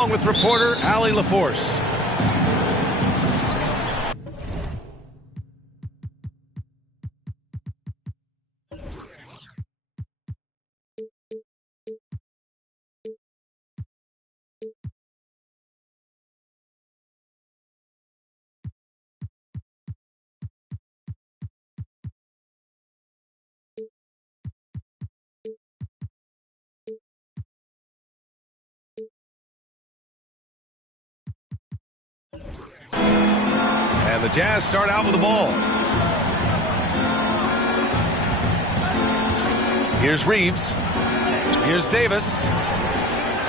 Along with reporter Allie LaForce. And the Jazz start out with the ball. Here's Reeves. Here's Davis.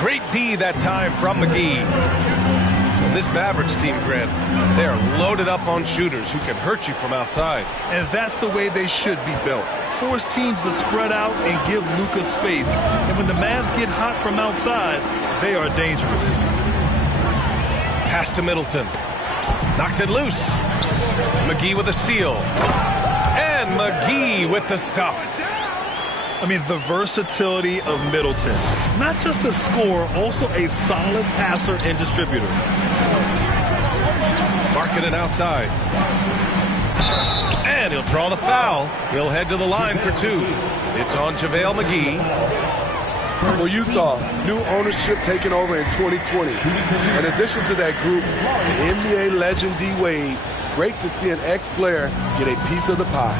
Great D that time from McGee. And this Mavericks team, Grant, they are loaded up on shooters who can hurt you from outside. And that's the way they should be built. Force teams to spread out and give Luka space. And when the Mavs get hot from outside, they are dangerous. Pass to Middleton. Knocks it loose. McGee with a steal. And McGee with the stuff. I mean, the versatility of Middleton. Not just a scorer, also a solid passer and distributor. Marking it outside. And he'll draw the foul. He'll head to the line for two. It's on JaVale McGee. For Utah, new ownership taking over in 2020. In addition to that group, NBA legend D-Wade, great to see an ex-player get a piece of the pie.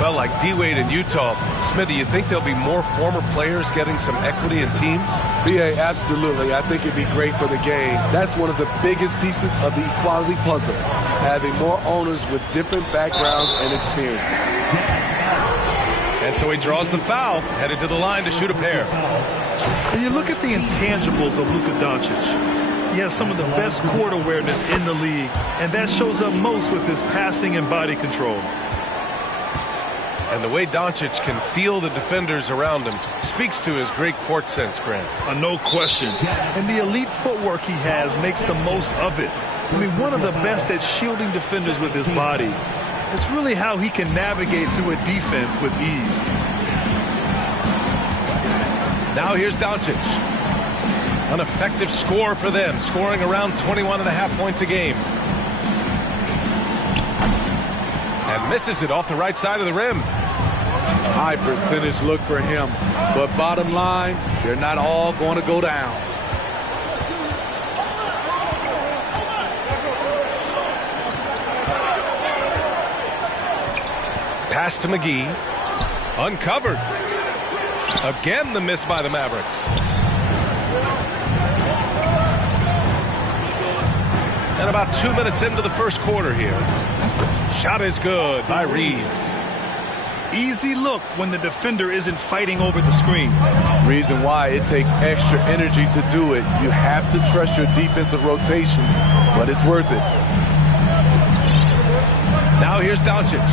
Well, like D-Wade in Utah, Smith, do you think there'll be more former players getting some equity in teams? Yeah, absolutely. I think it'd be great for the game. That's one of the biggest pieces of the equality puzzle, having more owners with different backgrounds and experiences. And so he draws the foul, headed to the line to shoot a pair. And you look at the intangibles of Luka Doncic. He has some of the best court awareness in the league, and that shows up most with his passing and body control. And the way Doncic can feel the defenders around him speaks to his great court sense, Grant. No question. And the elite footwork he has makes the most of it. I mean, one of the best at shielding defenders with his body. It's really how he can navigate through a defense with ease. Now here's Doncic. An effective score for them, scoring around 21.5 points a game. And misses it off the right side of the rim. High percentage look for him. But bottom line, they're not all going to go down. Pass to McGee. Uncovered. Again, the miss by the Mavericks. And about 2 minutes into the first quarter here. Shot is good by Reeves. Easy look when the defender isn't fighting over the screen. Reason why it takes extra energy to do it. You have to trust your defensive rotations, but it's worth it. Now here's Doncic.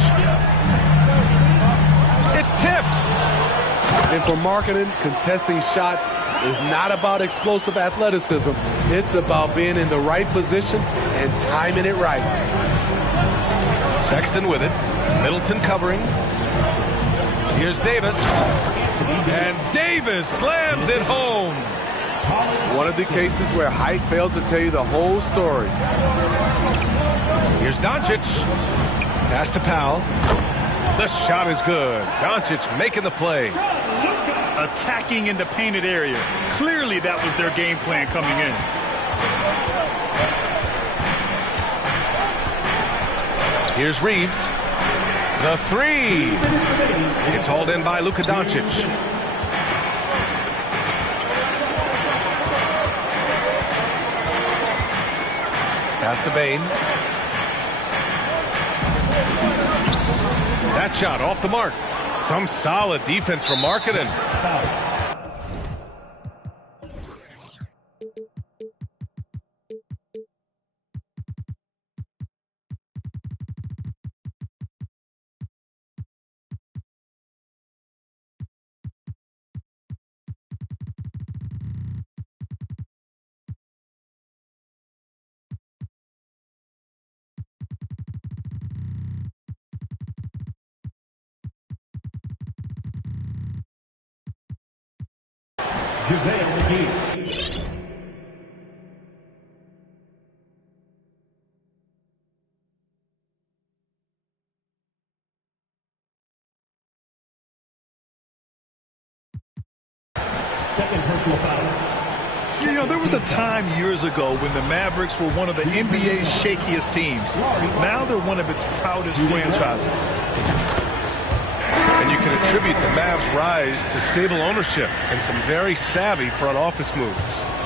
It's tipped. And for marketing, contesting shots is not about explosive athleticism. It's about being in the right position and timing it right. Sexton with it. Middleton covering. Here's Davis. And Davis slams it home. One of the cases where height fails to tell you the whole story. Here's Doncic. Pass to Powell. The shot is good. Doncic making the play. Attacking in the painted area. Clearly that was their game plan coming in. Here's Reeves. The three. It's hauled in by Luka Doncic. Pass to Bane. That shot off the mark. Some solid defense from Markkanen. Second personal foul. You know, there was a time years ago when the Mavericks were one of the NBA's shakiest teams. Now they're one of its proudest franchises. And you can attribute the Mavs' rise to stable ownership and some very savvy front office moves.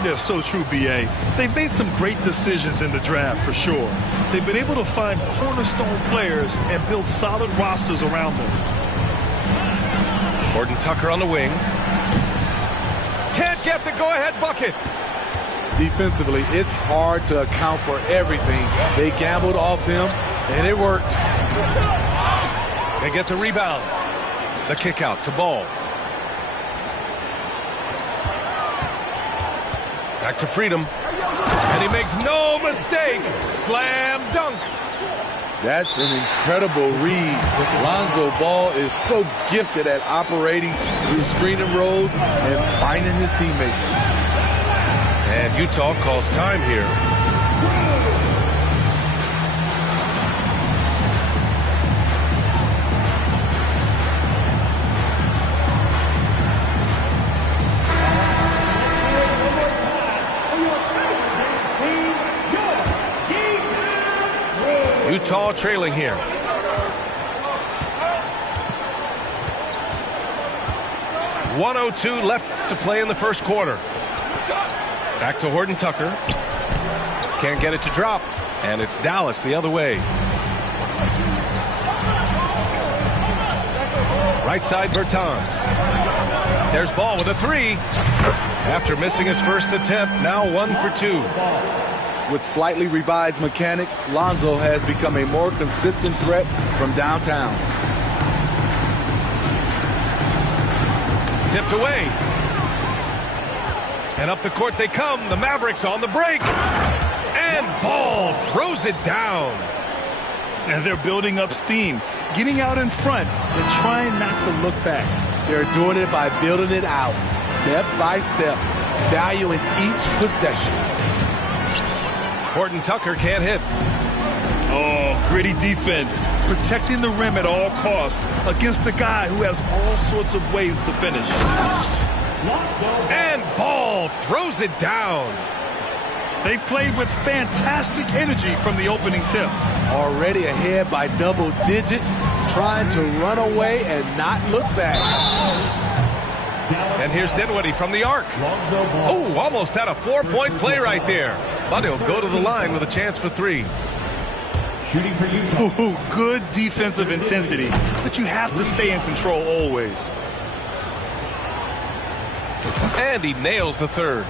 Yeah, so true, B.A. They've made some great decisions in the draft, for sure. They've been able to find cornerstone players and build solid rosters around them. Horton Tucker on the wing. Can't get the go-ahead bucket. Defensively, it's hard to account for everything. They gambled off him, and it worked. They get the rebound. The kick out to Ball. Back to Freedom. And he makes no mistake. Slam dunk. That's an incredible read. Lonzo Ball is so gifted at operating through screening roles and finding his teammates. And Utah calls time here. Utah trailing here. .102 left to play in the first quarter. Back to Horton Tucker. Can't get it to drop. And it's Dallas the other way. Right side Bertans. There's Ball with a three. After missing his first attempt, now 1 for 2. With slightly revised mechanics, Lonzo has become a more consistent threat from downtown. Tipped away. And up the court they come. The Mavericks on the break. And Ball throws it down. And they're building up steam, getting out in front and trying not to look back. They're doing it by building it out, step by step, valuing each possession. Horton Tucker can't hit. Oh, gritty defense, protecting the rim at all costs against a guy who has all sorts of ways to finish. And Ball throws it down. They played with fantastic energy from the opening tip. Already ahead by double digits, trying to run away and not look back. And here's Dinwiddie from the arc. Oh, almost had a 4-point play right there. But he'll go to the line with a chance for 3. Shooting for Utah. Ooh, good defensive intensity, but you have to stay in control always. And he nails the third.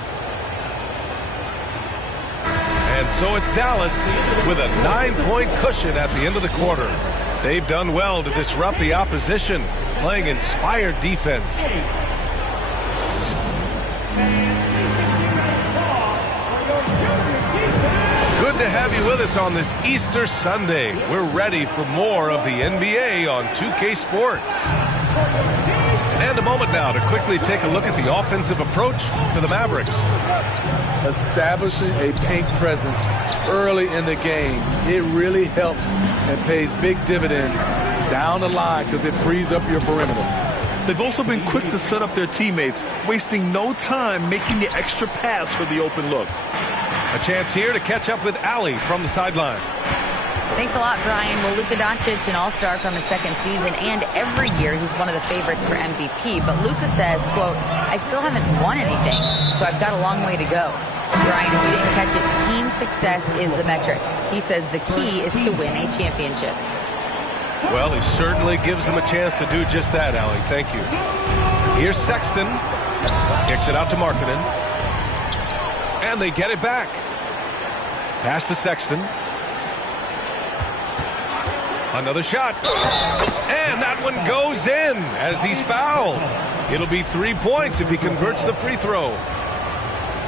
And so it's Dallas with a 9-point cushion at the end of the quarter. They've done well to disrupt the opposition, playing inspired defense. Good to have you with us on this Easter Sunday. We're ready for more of the NBA on 2K Sports. And a moment now to quickly take a look at the offensive approach for the Mavericks. Establishing a paint presence early in the game, it really helps and pays big dividends down the line because it frees up your perimeter. They've also been quick to set up their teammates, wasting no time making the extra pass for the open look. A chance here to catch up with Allie from the sideline. Thanks a lot, Brian. Well, Luka Doncic, an all-star from his second season, and every year he's one of the favorites for MVP. But Luka says, quote, I still haven't won anything, so I've got a long way to go. Brian, if you didn't catch it, team success is the metric. He says the key is to win a championship. Well, he certainly gives them a chance to do just that, Allie. Thank you. Here's Sexton. Kicks it out to Markkanen. And they get it back. Pass to Sexton. Another shot. And that one goes in as he's fouled. It'll be 3 points if he converts the free throw.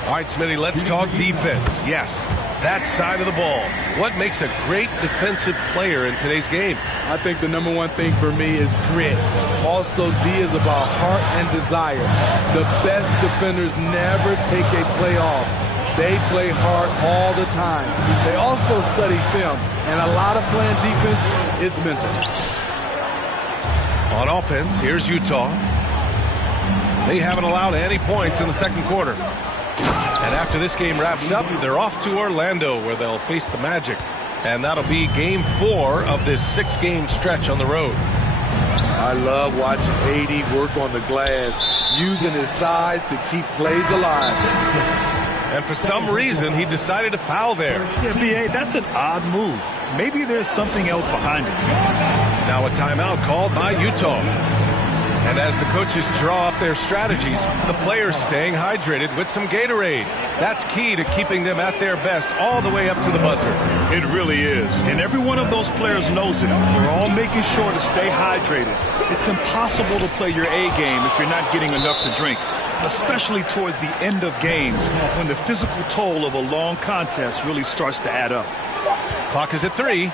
All right, Smitty, let's talk defense. Yes, that side of the ball. What makes a great defensive player in today's game? I think the number one thing for me is grit. Also, D is about heart and desire. The best defenders never take a play off. They play hard all the time. They also study film, and a lot of playing defense is mental. On offense, here's Utah. They haven't allowed any points in the second quarter. And after this game wraps up, they're off to Orlando, where they'll face the Magic. And that'll be game 4 of this 6-game stretch on the road. I love watching AD work on the glass, using his size to keep plays alive. And for some reason, he decided to foul there. Yeah, B.A., that's an odd move. Maybe there's something else behind it. Now a timeout called by Utah. And as the coaches draw up their strategies, the players staying hydrated with some Gatorade. That's key to keeping them at their best all the way up to the buzzer. It really is. And every one of those players knows it. They're all making sure to stay hydrated. It's impossible to play your A game if you're not getting enough to drink, especially towards the end of games when the physical toll of a long contest really starts to add up. Clock is at 3.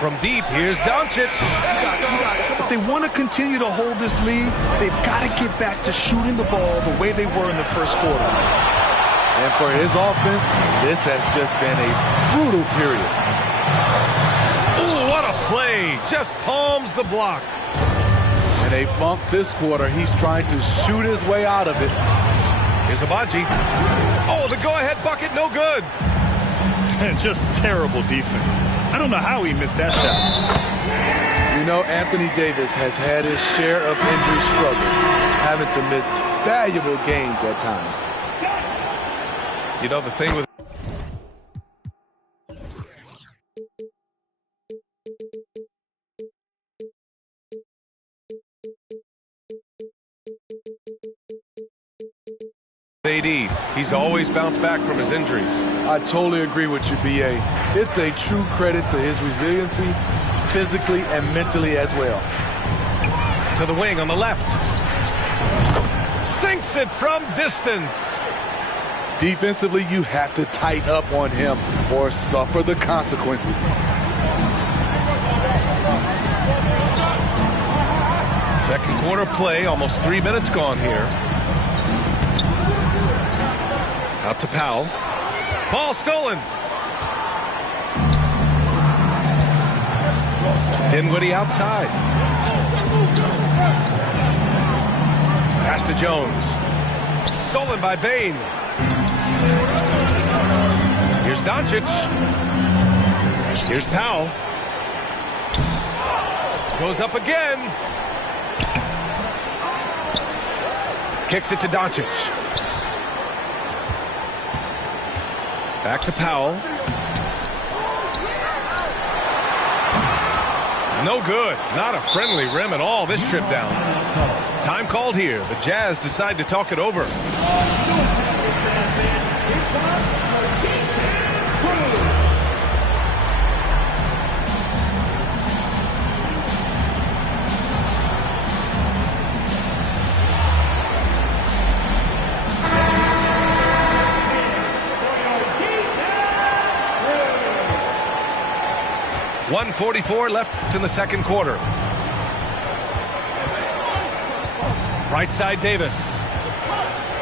From deep, here's Doncic. If they want to continue to hold this lead, they've got to get back to shooting the ball the way they were in the first quarter. And for his offense, this has just been a brutal period. Ooh, what a play. Just palms the block. And they bumped this quarter. He's trying to shoot his way out of it. Here's Abaji. Oh, the go-ahead bucket, no good. Just terrible defense. I don't know how he missed that shot. You know, Anthony Davis has had his share of injury struggles, having to miss valuable games at times. You know, the thing with AD, he's always bounced back from his injuries. I totally agree with you, B.A. It's a true credit to his resiliency, physically and mentally as well. To the wing on the left. Sinks it from distance. Defensively, you have to tighten up on him or suffer the consequences. Second quarter play, almost 3 minutes gone here. Out to Powell. Ball stolen. Dinwiddie outside. Pass to Jones. Stolen by Bane. Here's Doncic. Here's Powell. Goes up again. Kicks it to Doncic. Back to Powell. No good. Not a friendly rim at all this trip down. Time called here. The Jazz decide to talk it over. .144 left in the second quarter. Right side Davis.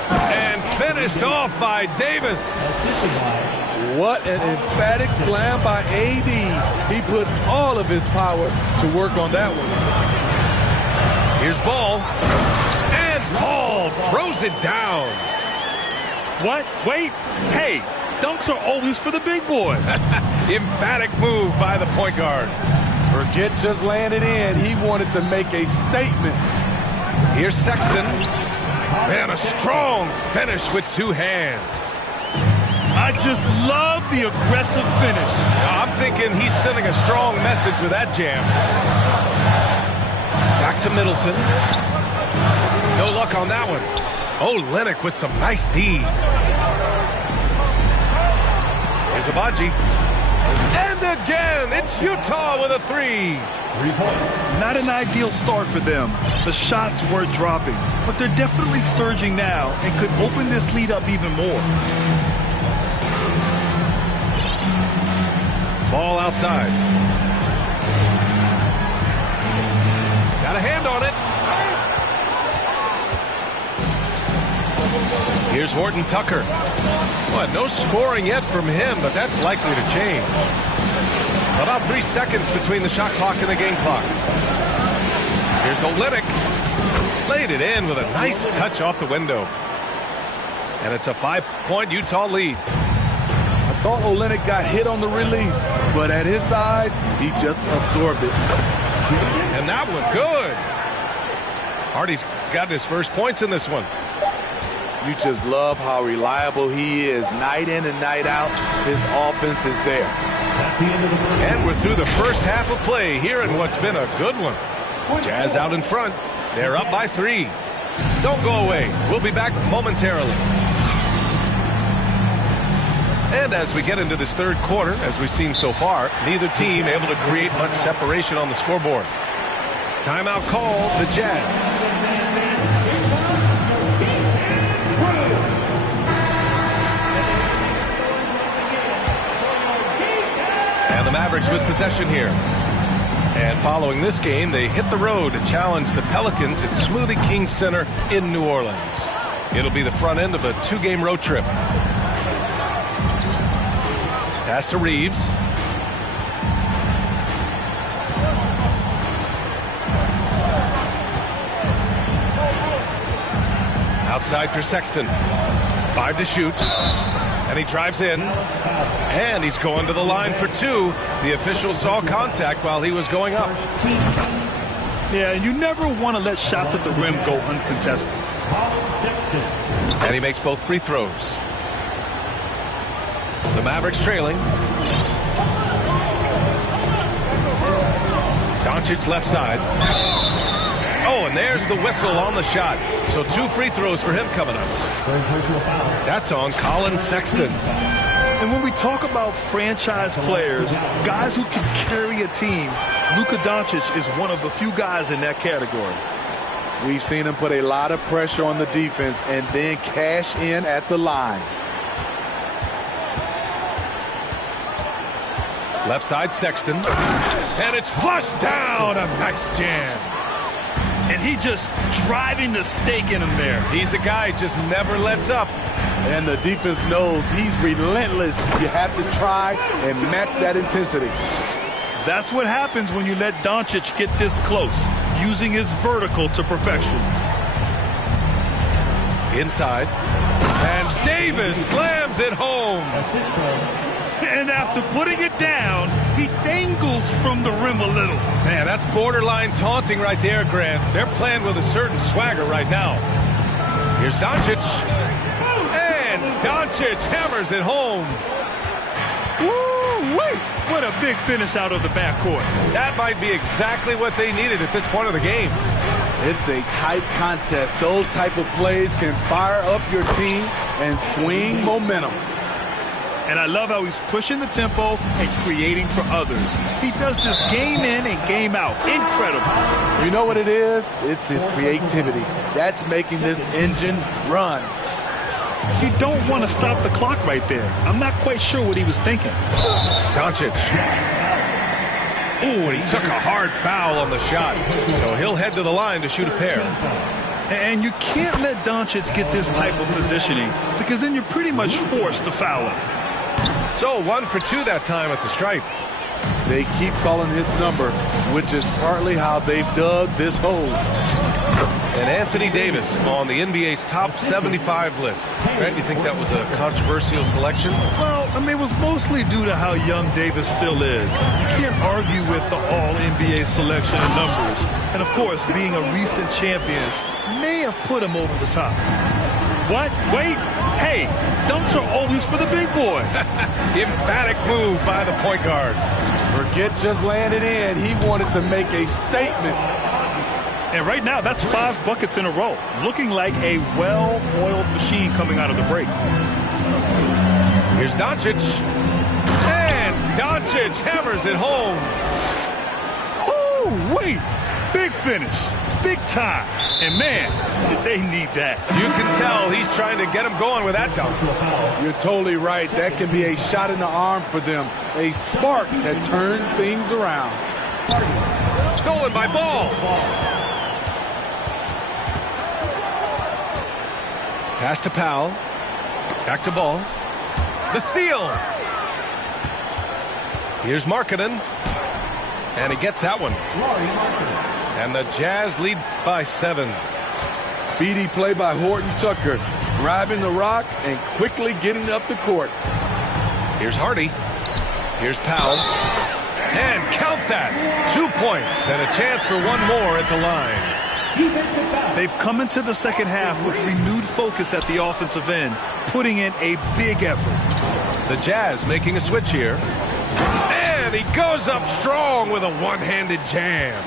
And finished off by Davis. What an emphatic slam by AD. He put all of his power to work on that one. Here's Ball. And Ball throws it down. What? Wait. Hey, dunks are always for the big boys. Emphatic move by the point guard. Forget just laying it in. He wanted to make a statement. Here's Sexton. And a strong finish with 2 hands. I just love the aggressive finish. I'm thinking he's sending a strong message with that jam. Back to Middleton. No luck on that one. Oh, Lennox with some nice D. Here's Abaji. And again, it's Utah with a 3. 3 points. Not an ideal start for them. The shots were dropping, but they're definitely surging now and could open this lead up even more. Ball outside. Got a hand on it. Here's Horton Tucker. Well, no scoring yet from him, but that's likely to change. About 3 seconds between the shot clock and the game clock. Here's Olynyk. Laid it in with a nice touch off the window. And it's a 5-point Utah lead. I thought Olynyk got hit on the release, but at his size, he just absorbed it. And that one good. Hardy's got his first points in this one. You just love how reliable he is night in and night out. His offense is there. That's the end of the first. And we're through the first half of play here in what's been a good one. Jazz out in front. They're up by 3. Don't go away. We'll be back momentarily. And as we get into this third quarter, as we've seen so far, neither team able to create much separation on the scoreboard. Timeout called, the Jazz. And the Mavericks with possession here. And following this game, they hit the road to challenge the Pelicans at Smoothie King Center in New Orleans. It'll be the front end of a 2-game road trip. Pass to Reeves. Outside for Sexton. 5 to shoot. And he drives in. And he's going to the line for 2. The official saw contact while he was going up. Yeah, and you never want to let shots at the rim go uncontested. And he makes both free throws. The Mavericks trailing. Doncic left side. Oh, and there's the whistle on the shot. So 2 free throws for him coming up. That's on Colin Sexton. And when we talk about franchise players, guys who can carry a team, Luka Doncic is one of the few guys in that category. We've seen him put a lot of pressure on the defense and then cash in at the line. Left side Sexton. And it's flushed down. A nice jam. And he just driving the stake in him there. He's a guy just never lets up. And the defense knows he's relentless. You have to try and match that intensity. That's what happens when you let Doncic get this close, using his vertical to perfection. Inside. And Davis slams it home. And after putting it down, he dangles from the rim a little. Man, that's borderline taunting right there, Grant. They're playing with a certain swagger right now. Here's Doncic. And Doncic hammers it home. Woo-wee! What a big finish out of the backcourt. That might be exactly what they needed at this point of the game. It's a tight contest. Those type of plays can fire up your team and swing momentum. And I love how he's pushing the tempo and creating for others. He does this game in and game out. Incredible. You know what it is? It's his creativity. That's making this engine run. You don't want to stop the clock right there. I'm not quite sure what he was thinking. Doncic. Ooh, and he took a hard foul on the shot. So he'll head to the line to shoot a pair. And you can't let Doncic get this type of positioning because then you're pretty much forced to foul him. So 1 for 2 that time at the stripe. They keep calling his number, which is partly how they've dug this hole. And Anthony Davis on the NBA's top 75 list. Grant, you think that was a controversial selection? Well, I mean, it was mostly due to how young Davis still is. You can't argue with the all-NBA selection and numbers. And, of course, being a recent champion may have put him over the top. What? Wait. Hey, dunks are always for the big boys. Emphatic move by the point guard. Forget just laying it in. He wanted to make a statement. And right now, that's 5 buckets in a row. Looking like a well-oiled machine coming out of the break. Here's Doncic. And Doncic hammers it home. Oh, wait. Big finish. Big time. And man, did they need that. You can tell he's trying to get him going with that dunk. You're totally right. That can be a shot in the arm for them. A spark that turned things around. Stolen by Ball. Pass to Powell. Back to Ball. The steal. Here's Markkanen. And he gets that one. And the Jazz lead by 7. Speedy play by Horton Tucker. Grabbing the rock and quickly getting up the court. Here's Hardy. Here's Powell. And count that. 2 points and a chance for one more at the line. They've come into the second half with renewed focus at the offensive end, putting in a big effort. The Jazz making a switch here. And he goes up strong with a one-handed jam.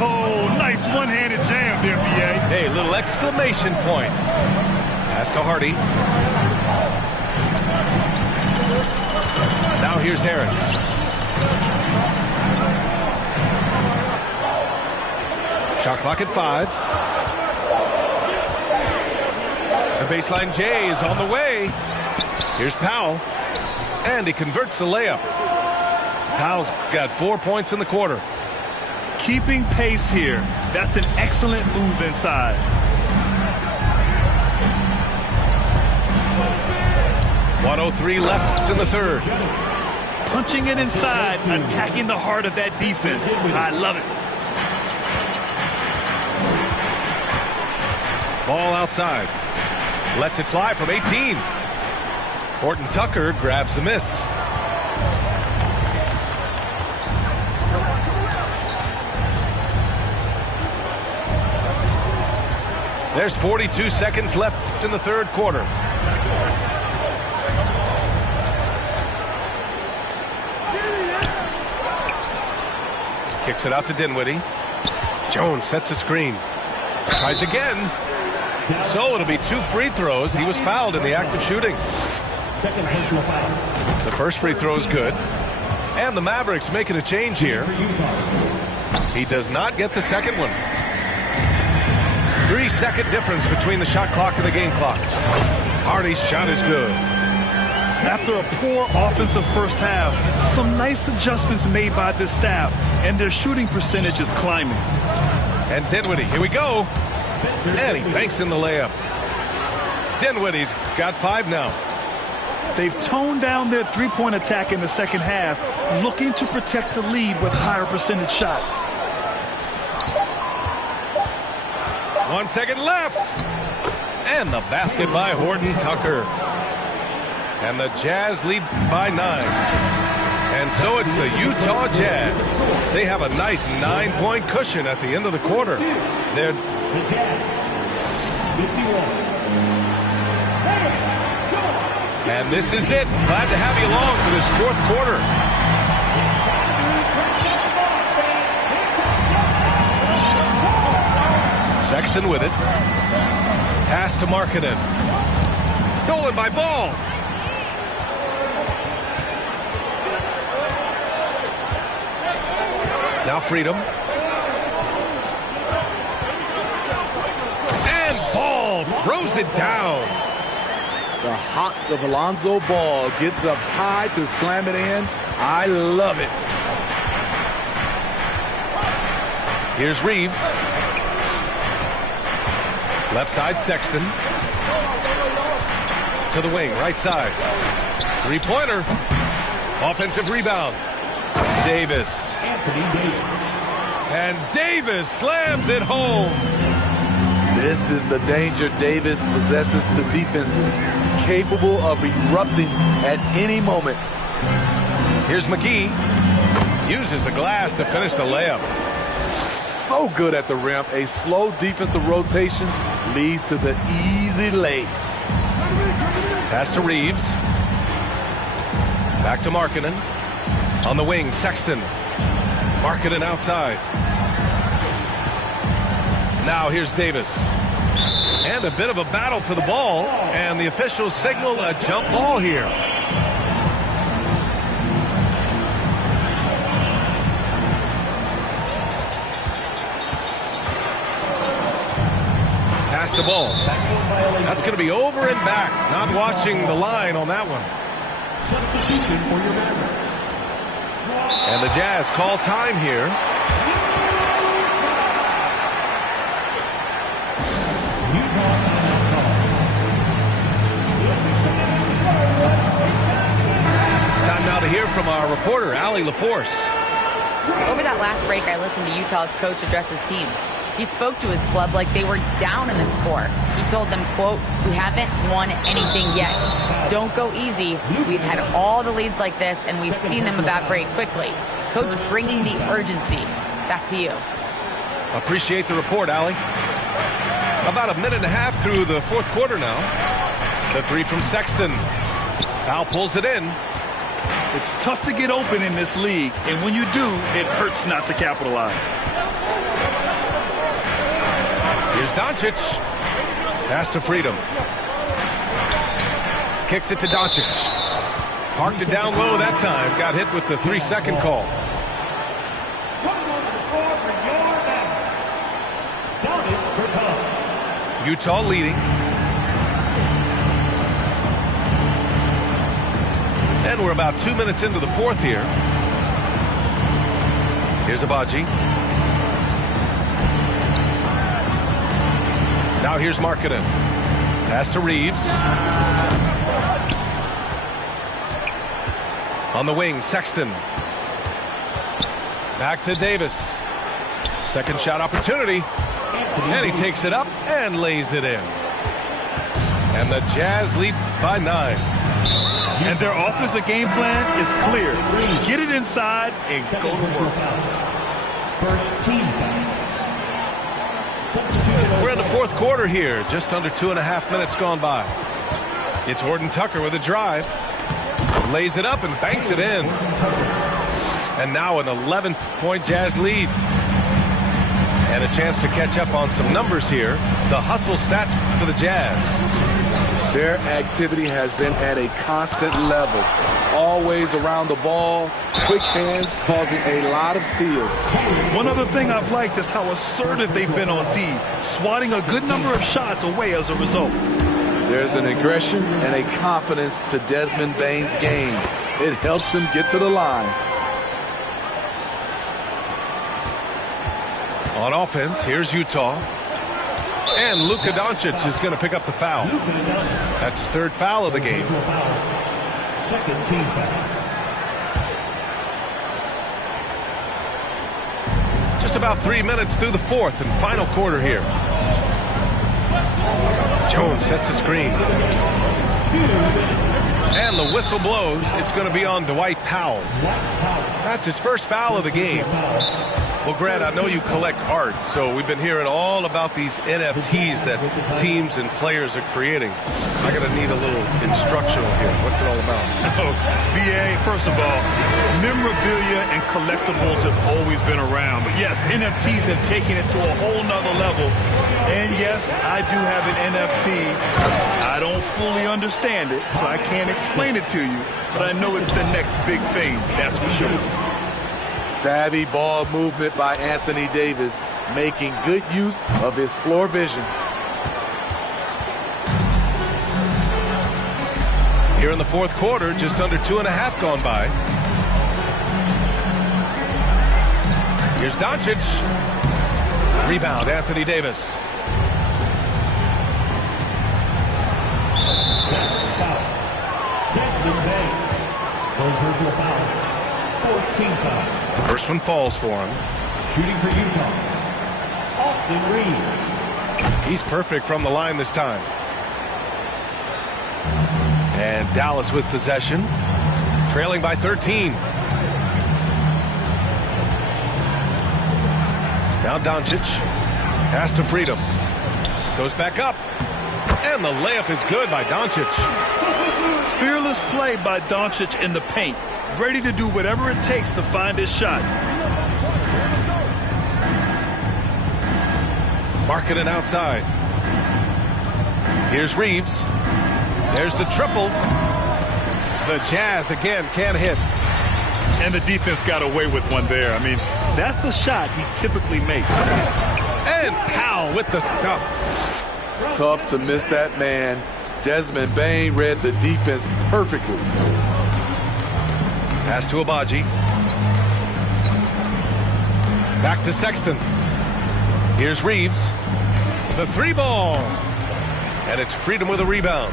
Oh, nice one-handed jam there, B.A. Hey, little exclamation point. Pass to Hardy. Now here's Harris. Shot clock at 5. The baseline J is on the way. Here's Powell. And he converts the layup. Powell's got 4 points in the quarter. Keeping pace here. That's an excellent move inside. .103 left in the third. Punching it inside, attacking the heart of that defense. I love it. Ball outside. Lets it fly from 18. Horton Tucker grabs the miss. There's 42 seconds left in the third quarter. Kicks it out to Dinwiddie. Jones sets a screen. Tries again. So it'll be 2 free throws. He was fouled in the act of shooting. Second personal foul. The first free throw is good. And the Mavericks making a change here. He does not get the second one. 3-second difference between the shot clock and the game clock. Hardy's shot is good. After a poor offensive first half, some nice adjustments made by this staff, and their shooting percentage is climbing. And Dinwiddie, here we go. And he banks in the layup. Dinwiddie's got 5 now. They've toned down their three-point attack in the second half, looking to protect the lead with higher percentage shots. 1 second left. And the basket by Horton Tucker. And the Jazz lead by 9. And so it's the Utah Jazz. They have a nice 9-point cushion at the end of the quarter. They're The Jazz, 51. And this is it. Glad to have you along for this fourth quarter. Sexton with it. Pass to Markkanen. Stolen by Ball. Now Freedom. And Ball throws it down. The hops of Alonzo Ball gets up high to slam it in. I love it. Here's Reeves. Left side, Sexton. To the wing, right side. Three-pointer. Offensive rebound. Davis. And Davis slams it home. This is the danger Davis possesses to defenses, capable of erupting at any moment. Here's McGee. Uses the glass to finish the layup. So good at the rim. A slow defensive rotation leads to the easy lay. Pass to Reeves. Back to Markkanen. On the wing, Sexton. Markkanen outside. Now here's Davis. And a bit of a battle for the ball. And the officials signal a jump ball here. the ball. That's going to be over and back. Not watching the line on that one. Substitution for your Mavericks. And the Jazz call time here. Time now to hear from our reporter, Allie LaForce. Over that last break, I listened to Utah's coach address his team. He spoke to his club like they were down in the score. He told them, quote, "We haven't won anything yet. Don't go easy. We've had all the leads like this, and we've seen them evaporate quickly." Coach bringing the urgency. Back to you. Appreciate the report, Allie. About a minute and a half through the fourth quarter now. The three from Sexton. Powell pulls it in. It's tough to get open in this league, and when you do, it hurts not to capitalize. Here's Doncic. Pass to Freedom. Kicks it to Doncic. Parked it down low that time. Got hit with the 3-second call. Utah leading. And we're about 2 minutes into the fourth here. Here's Abaji. Now here's Markkanen. Pass to Reeves. On the wing, Sexton. Back to Davis. Second shot opportunity. And he takes it up and lays it in. And the Jazz lead by 9. And their offensive game plan is clear. Get it inside and go to work. First team foul. We're in the fourth quarter here. Just under 2.5 minutes gone by. It's Horton Tucker with a drive. Lays it up and banks it in. And now an 11-point Jazz lead. And a chance to catch up on some numbers here. The hustle stats for the Jazz. Their activity has been at a constant level. Always around the ball. Quick hands causing a lot of steals. One other thing I've liked is how assertive they've been on D, swatting a good number of shots away as a result. There's an aggression and a confidence to Desmond Bane's game. It helps him get to the line. On offense, here's Utah. And Luka Doncic is going to pick up the foul. That's his third foul of the game. Second team foul. Just about 3 minutes through the fourth and final quarter here. Jones sets a screen. And the whistle blows. It's going to be on Dwight Powell. That's his first foul of the game. Well, Grant, I know you collect art, so we've been hearing all about these NFTs that teams and players are creating. I'm going to need a little instructional here. What's it all about? Oh, BA, first of all, memorabilia and collectibles have always been around. But yes, NFTs have taken it to a whole nother level. And yes, I do have an NFT. I don't fully understand it, so I can't explain it to you. But I know it's the next big thing, that's for sure. Savvy ball movement by Anthony Davis, making good use of his floor vision. Here in the fourth quarter, just under 2.5 gone by. Here's Doncic. Rebound, Anthony Davis. Desmond Bane. Full personal foul. 14 foul. The first one falls for him. Shooting for Utah. Austin Reeves. He's perfect from the line this time. And Dallas with possession. Trailing by 13. Now Doncic. Pass to Freedom. Goes back up. And the layup is good by Doncic. Fearless play by Doncic in the paint. Ready to do whatever it takes to find his shot. Markkanen outside. Here's Reeves. There's the triple. The Jazz again can't hit. And the defense got away with one there. I mean, that's a shot he typically makes. And Powell with the stuff. Tough to miss that man. Desmond Bain read the defense perfectly. Pass to Abaji. Back to Sexton. Here's Reeves. The 3-ball. And it's Freedom with a rebound.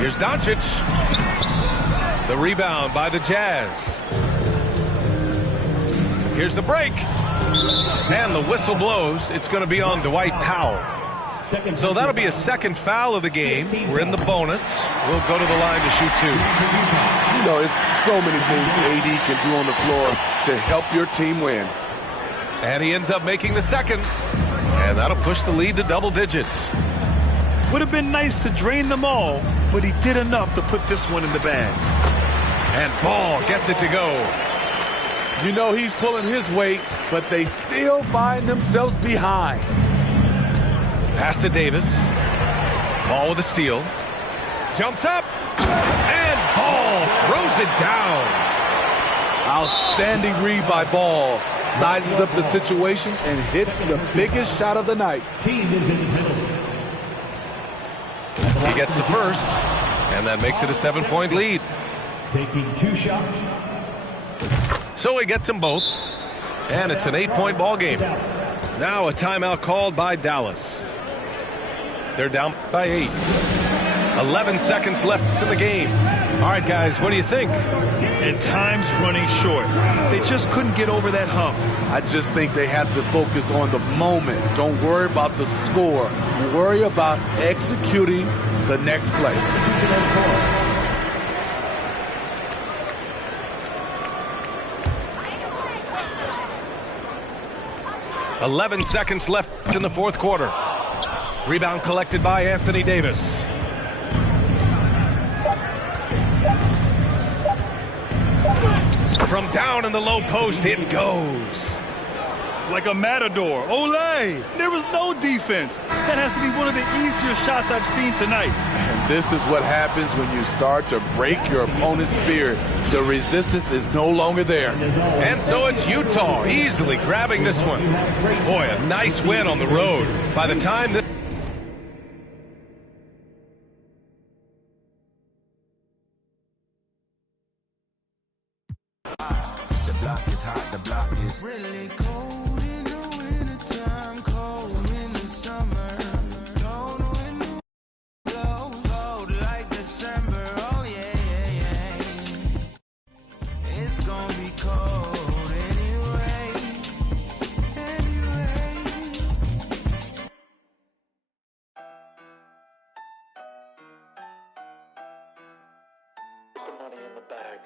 Here's Doncic. The rebound by the Jazz. Here's the break. And the whistle blows. It's going to be on Dwight Powell. So that'll be a second foul of the game. We're in the bonus. We'll go to the line to shoot 2. You know, it's so many things AD can do on the floor to help your team win. And he ends up making the second. And that'll push the lead to double digits. Would have been nice to drain them all, but he did enough to put this one in the bag. And Ball gets it to go. You know he's pulling his weight, but they still find themselves behind. Pass to Davis. Ball with a steal. Jumps up. And Ball throws it down. Outstanding read by Ball. Sizes up the situation and hits the biggest shot of the night. Team is in penalty. He gets the first, and that makes it a 7-point lead. Taking 2 shots. So he gets them both, and it's an 8-point ball game. Now a timeout called by Dallas. They're down by 8. 11 seconds left in the game. All right, guys, what do you think? And time's running short. They just couldn't get over that hump. I just think they have to focus on the moment. Don't worry about the score. Worry about executing the next play. 11 seconds left in the fourth quarter. Rebound collected by Anthony Davis. From down in the low post, it goes. Like a matador. Olay! There was no defense. That has to be one of the easier shots I've seen tonight. And this is what happens when you start to break your opponent's spirit. The resistance is no longer there. And so it's Utah easily grabbing this one. Boy, a nice win on the road. By the time this... The block is hot, the block is really cold in the wintertime, cold in the summer, cold when the blows, cold like December, oh yeah. It's gonna be cold anyway. The money in the bag.